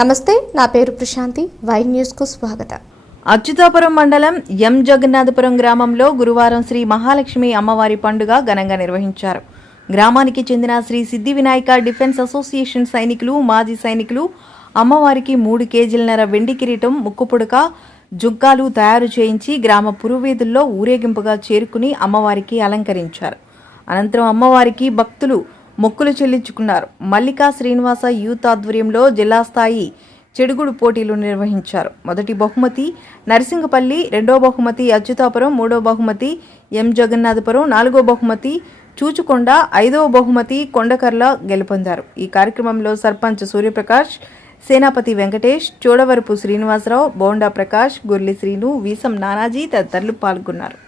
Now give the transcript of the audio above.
నమస్తే, నా పేరు ప్రశాంతి. వై న్యూస్కు స్వాగతం. అచ్యుతాపురం మండలం ఎం జగన్నాథపురం గ్రామంలో గురువారం శ్రీ మహాలక్ష్మి అమ్మవారి పండుగ ఘనంగా నిర్వహించారు. గ్రామానికి చెందిన శ్రీ సిద్ధి వినాయక డిఫెన్స్ అసోసియేషన్ సైనికులు, మాజీ సైనికులు అమ్మవారికి 3 కేజీలన్నర వెండి కిరీటం, ముక్కుపుడక, జుగ్గాలు తయారు చేయించి గ్రామ పురువీధుల్లో ఊరేగింపుగా చేరుకుని అమ్మవారికి అలంకరించారు. అనంతరం అమ్మవారికి భక్తులు మొక్కులు చెల్లించుకున్నారు. మల్లికా శ్రీనివాస యూత్ ఆధ్వర్యంలో జిల్లా స్థాయి చెడుగుడు పోటీలు నిర్వహించారు. మొదటి బహుమతి నరసింగపల్లి, రెండో బహుమతి అచ్యుతాపురం, మూడో బహుమతి ఎం జగన్నాథపురం, నాలుగో బహుమతి చూచుకొండ, ఐదవ బహుమతి కొండకర్ల గెలుపొందారు. ఈ కార్యక్రమంలో సర్పంచ్ సూర్యప్రకాష్, సేనాపతి వెంకటేష్, చోడవరపు శ్రీనివాసరావు, బోండా ప్రకాష్, గొర్లి శ్రీను, వీసం నానాజీ తదితరులు పాల్గొన్నారు.